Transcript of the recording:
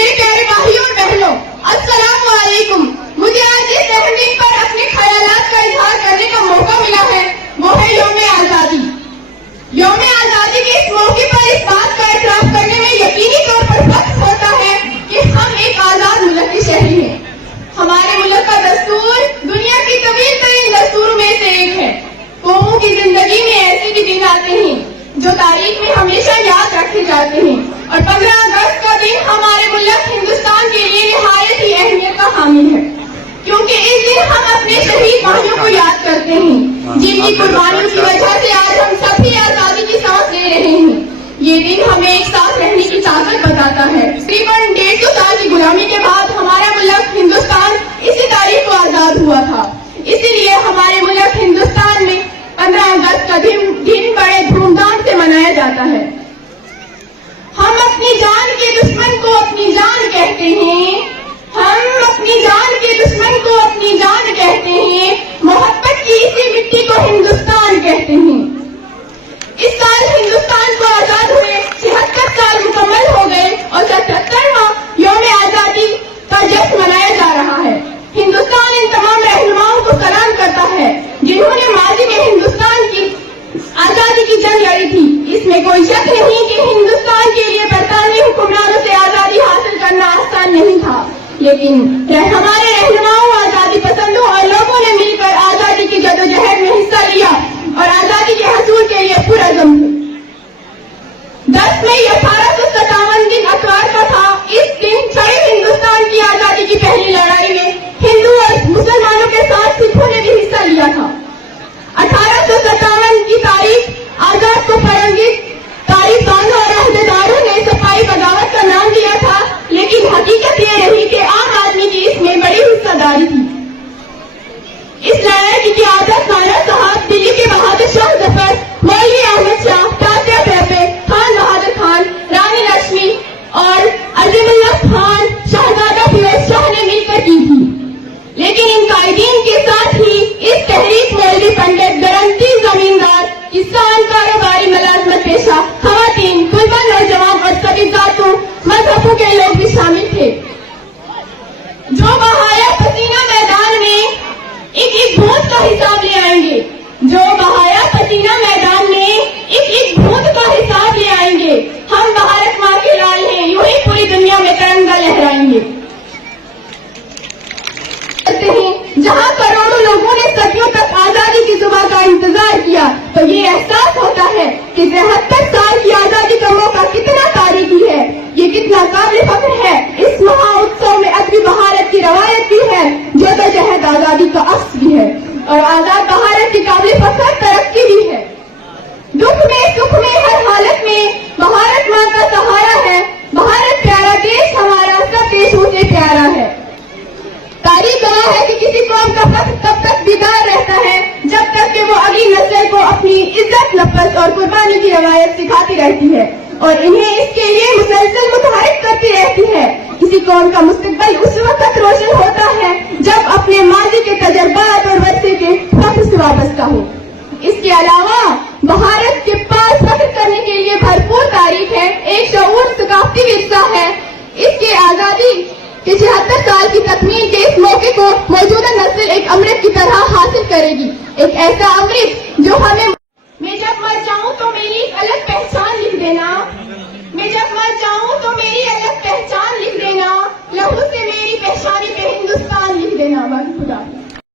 میرے پیارے بھائیوں اور بہنوں، السلام علیکم۔ مجھے آج اس اہم دن پر اپنے خیالات کا اظہار کرنے کا موقع ملا ہے، وہ ہے یوم آزادی۔ یوم آزادی کے اس موقع پر اس بات کا اعتراف کرنے میں یقینی طور پر فخر ہوتا ہے کہ ہم ایک آزاد ملک کے شہری ہیں۔ ہمارے ملک کا دستور دنیا کی طویل ترین دستوروں میں سے ایک ہے۔ قوموں کی زندگی میں ایسے بھی دن آتے ہیں جو تاریخ میں ہمیشہ یاد رکھے جاتے ہیں، اور 15 اگست کا دن ہمارے ملک ہندوستان کے لیے نہایت ہی اہمیت کا حامل ہے، کیونکہ اس دن ہم اپنے شہید بھائیوں کو یاد کرتے ہیں جن کی قربانیوں کی وجہ سے آج ہم سبھی آزادی کی سانس لے رہے ہیں۔ یہ دن ہمیں ایک ساتھ رہنے کی طاقت بتاتا ہے۔ تقریباً 150 سال کی غلامی کے بعد ہمارا ملک ہندوستان اسی تاریخ کو آزاد ہوا تھا، اسی لیے ہمارے ملک ہندوستان میں 15 اگست کا دن بڑے دھوم دھام سے منایا جاتا ہے۔ ہم اپنی جان کے دشمن کو اپنی جان کہتے ہیں، ہم اپنی جان کے دشمن کو اپنی جان کہتے ہیں، محبت کی اسی مٹی کو ہندوستان کہتے ہیں۔ اس سال ہندوستان کو آزاد ہوئے 76 سال مکمل ہو گئے اور 77واں یوم آزادی کا جشن منایا جا رہا ہے۔ ہندوستان ان تمام رہنماؤں کو سلام کرتا ہے جنہوں نے ماضی میں ہندوستان کی آزادی کی جنگ لڑی تھی۔ اس میں کوئی شک نہیں کہ ہندوستان کے لیے برطانوی حکمرانوں سے آزادی حاصل کرنا آسان نہیں تھا، لیکن ہمارے رہنماؤں، آزادی پسندوں اور لوگوں نے مل کر آزادی کی جدوجہد میں حصہ لیا اور آزادی کے حصول کے لیے پرعزم تھے۔ 10 مئی 1857 دن اتوار کا تھا۔ اس دن سارے ہندوستان کی آزادی کی پہلی لڑائی میں ہندو اور مسلمانوں کے ساتھ سکھوں نے بھی حصہ لیا تھا۔ 1857 کی تاریخ آزاد کو فرنگی تاریخ دانوں اور عہدیداروں نے صفائی بغاوت کا نام دیا تھا، لیکن حقیقت یہ رہی کہ عام آدمی کی اس میں بڑی حصہ داری تھی۔ اس لڑائی کی قیادت نانا صاحب، دلی کے بہادر شاہ ظفر، مولوی احمد شاہ، تاتیا پیپے، خان بہادر خان، رانی لکشمی اور عظیم اللہ خان، شہزادہ فیروز شاہ نے مل کر کی تھی۔ لیکن ان قائدین کے ساتھ ہی اس تحریک مولوی پنڈت، گرنتی زمیندار، کسان، کاروباری، ملازمت پیشہ، خواتین، طلباء، نوجوان اور سبھی ذاتوں مذہبوں کے لوگ بھی شامل تھے، جو بہایا پسینہ میدان میں ایک ایک بوند کا حساب لے آئیں گے، جو بہایا پسینہ میدان میں ایک ایک بوند کا حساب لے آئیں گے۔ ہم بھارت ماں کے لال ہیں، یوں ہی پوری دنیا میں ترنگا لہرائیں گے۔ جہاں کروڑوں لوگوں نے صدیوں تک آزادی کی صبح کا انتظار کیا، تو یہ احساس ہوتا ہے کہ 73 سال کی آزادی کا موقع کتنا تاریخی ہے، یہ کتنا قابل فخر ہے۔ اس مہا اتسو میں ادبی بھارت کی روایت بھی ہے، جدوجہد آزادی کا عکس بھی ہے، اور آزاد بھارت کی قابل فخر ترقی بھی ہے۔ دکھ میں سکھ میں ہر حالت میں بھارت ماں کا سہارا ہے۔ بھارت پیارا دیش ہمارا سب دیشوں سے پیارا ہے۔ تاریخ گواہ ہے کہ کسی قوم کا فخر تب تک بیدار رہتا ہے جب تک کہ وہ اگلی نسل کو اپنی عزت، نفس اور قربانی کی روایت سکھاتی رہتی ہے اور انہیں اس کے لیے مسلسل متحرک کرتی رہتی ہے۔ کسی قوم کا مستقبل اس وقت روشن ہوتا ہے جب اپنے ماضی کے تجربات اور ورثے کے فخر سے وابستہ ہو۔ اس کے علاوہ بھارت کے پاس فخر کرنے کے لیے بھرپور تاریخ ہے، ایک شعور، ثقافتی ورثہ ہے۔ اس کے آزادی کہ 76 سال کی تکمیل کے اس موقع کو موجودہ نسل ایک امرت کی طرح حاصل کرے گی، ایک ایسا امرت جو ہمیں میں جب مر جاؤں تو میری